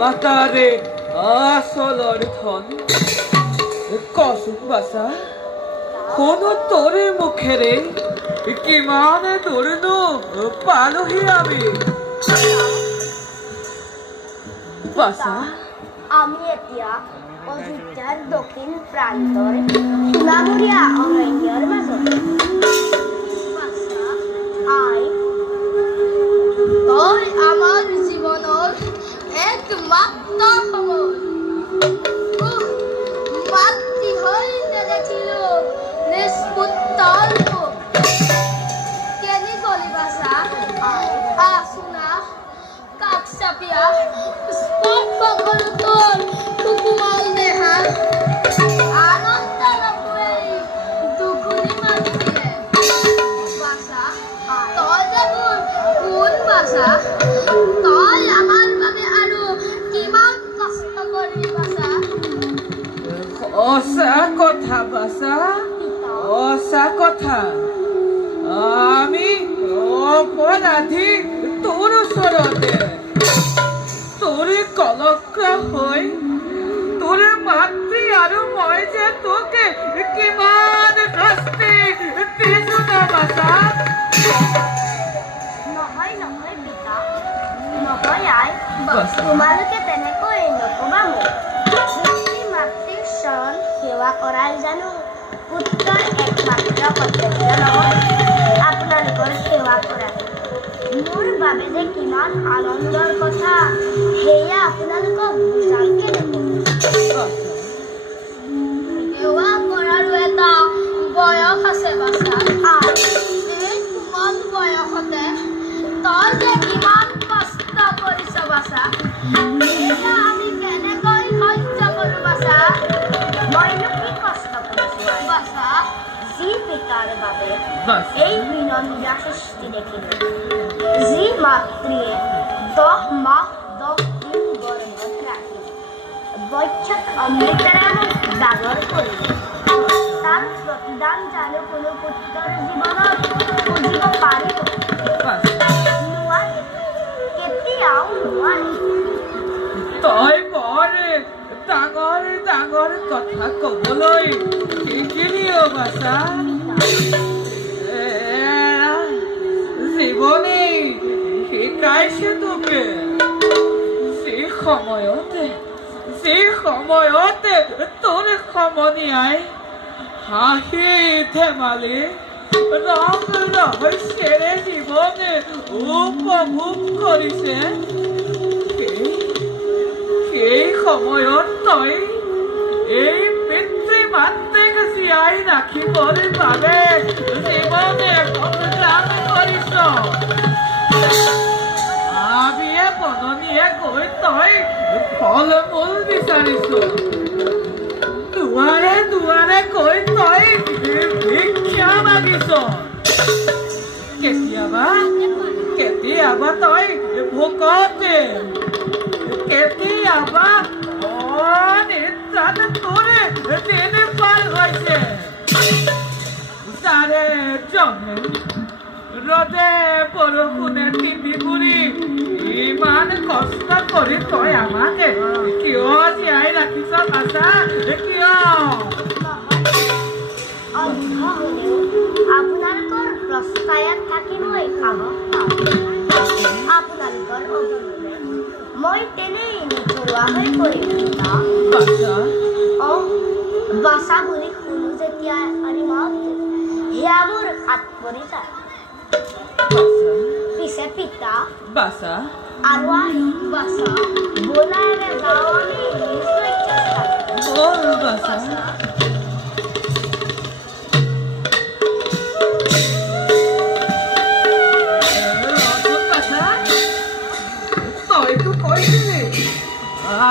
Matare asolor thon kosuk basa kono tore mukhere kimane dorno palohi ami basa ami etia ojitar dokin prantore sulamuria onger maso basa ai oi amar jibanor একমাত্র খবর মাতৃ হইতে দেখিল নিষ্পুত্তল্প কেনি কলিবাসা আসুনা কাক চাপিয়া স্পর্শ করতল কুকুমল দেহা আনন্দ লপুয়ে দুখুনি মাতিলে বাসা তই দেখুন কোন বাসা তই আমার Osa kotha basa osa kotha ami oporadhi তোর সরতে তোরে কলকা হই তোরে মাতৃ আর মই যে তোকে কিমান কষ্টে দিছো না বাসা নহয় নহয় বিতা নহয় আই তোমালোকে তেনেকৈ নকবা মোক সেৱা কৰাৰ জানো পুত্ৰৰ একমাত্ৰ কৰ্তব্য নহয় আপোনালোকৰ সেৱা কৰা মোৰ বাবে যে কিমান আনন্দৰ কথা সেয়া আপোনালোকক বুজাম কেনেকৈ সেৱা কৰাৰো এটা বয়স আছে বাছা এই কোমল বয়সতে তই যে কিমান কষ্ট কৰিছ বাছা সেয়া আমি কেনেকৈ সহ্য কৰোঁ বাছা এই বিনন্দা সৃষ্টি দেখিল যি মাতৃয়ে 10 মাহ 10 দিন গৰ্ভত ৰাখি বৈচ্ছক অমৃতেৰে ডাঙৰ কৰিলে তাৰ প্ৰতিদান জানো কোনো পুত্ৰৰ জীৱনত খুজিব পাৰিব নোৱাৰে কেতিয়াও নোৱাৰে তই বৰে ডাঙৰ ডাঙৰ কথা কবলৈ শিকিলি অ বাছা জীবনে শিকাইছে তোকে যি সময়তে তোৰ সমনীয়াই হাঁহি ধেমালি ৰং ৰহস্যেৰে জীৱনে উপভোগ কৰিছে সেই সময়ত তই এই পিতৃ মাতৃক জীয়াই ৰাখিবলৈ বাবে জীৱনে সংগ্ৰাম কৰিছ আমিয়ে বননীয়ে গৈ তই ফল মূল বিচাৰিছ দুৱাৰে দুৱাৰে গৈ তই ভিক্ষা মাগিছ কেতিয়াবা তই ভোকতে কেতিয়াবা অনিদ্ৰাত তোৰে দিন পাৰ হৈছে তাৰে জনে ৰ'দে বৰষুণে তিতি ঘূৰি ইমান কষ্ট কৰি তই আমাকে কিয় জীয়াই ৰাখিছ আছা কিয় অন্ধ হলেও আপোনালোকৰ প্ৰস্তায়াত থাকি মই সাহস আপোনালোকৰ অভিনয়ে মই তেনেই নিথৰুৱা হৈ পৰিলোঁ বাছা বুলি শুনো যেতিয়া সেয়া মোৰ হাত পৰি যায় পিছে পিতা বাছা আৰু আহি বাছা বোলাৰে যাওঁ আমি নিশ্চয় চেষ্টা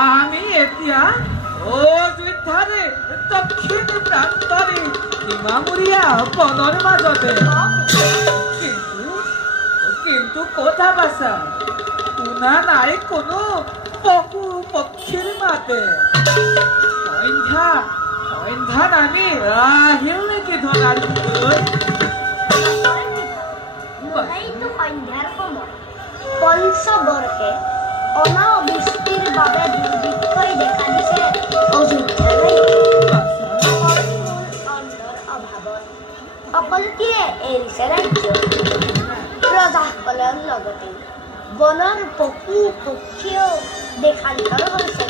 আমি এতিয়া অযোধ্যাৰে দক্ষিণ প্ৰান্তৰে সীমামূৰীয়া বনৰ মাজতে কিন্তু কথা বাছা শুনা নাই কোনো পশু পক্ষীৰ মাতে সন্ধ্যাত আমি আহিল নেকি ধনালৈ সন্ধ্যাৰ সময় পঞ্চবৰ্ষে অনাবৃষ্টিৰ বাবে দুৰ্ভিক্ষই দেখা দিছে অযোধ্যালৈ অভাৱত সকলোটিয়ে এৰিছে ৰাজ্য প্ৰজাসকলৰ লগতে বনৰ পশু পক্ষীয়েও দেখা দিবলৈ হৈছে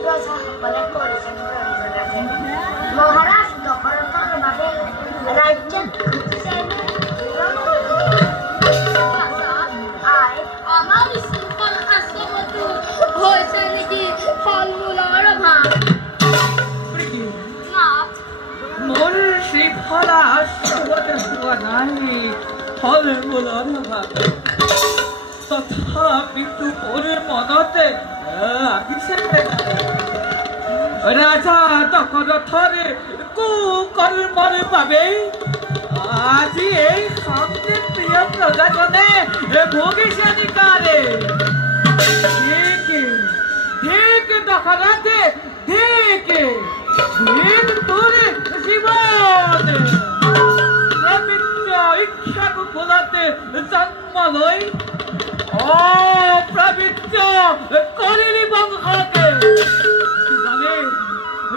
প্ৰজাসকলে কৰিছে মহাৰাজ দশৰথৰ বাবে ৰাজ্যত মোৰ শ্ৰীফলা চবতে হোৱা নাই ফল মূলৰ ভাৱে তথাপিতো মোৰ মনতে আহিছে ৰাজা দশৰথৰে কুকৰ্মৰ বাবে আজি এই শান্তি প্ৰিয় প্ৰজাজনে ভোগিছে নিকাৰে ঠিক দশৰথে ঠিক তোৰে জীবন পবিত্ৰ ইচ্ছাকু ফুলতে জন্ম লৈ অপবিত্ৰ কৰিলি বংশকে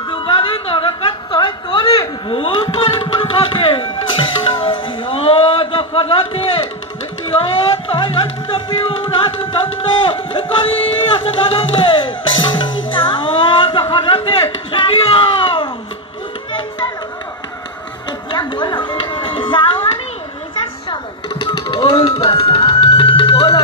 দুগালি নৰকত তই তোৰে পুৰুষকে দশৰথে কিয় তই অন্তপিও ৰাজদণ্ড কৰি আছ দানৱে দশৰথে কিয় এতিয়া বলক যাওঁ আমি নিজাশ্ৰমলৈ ব'ল বাছা ব'ল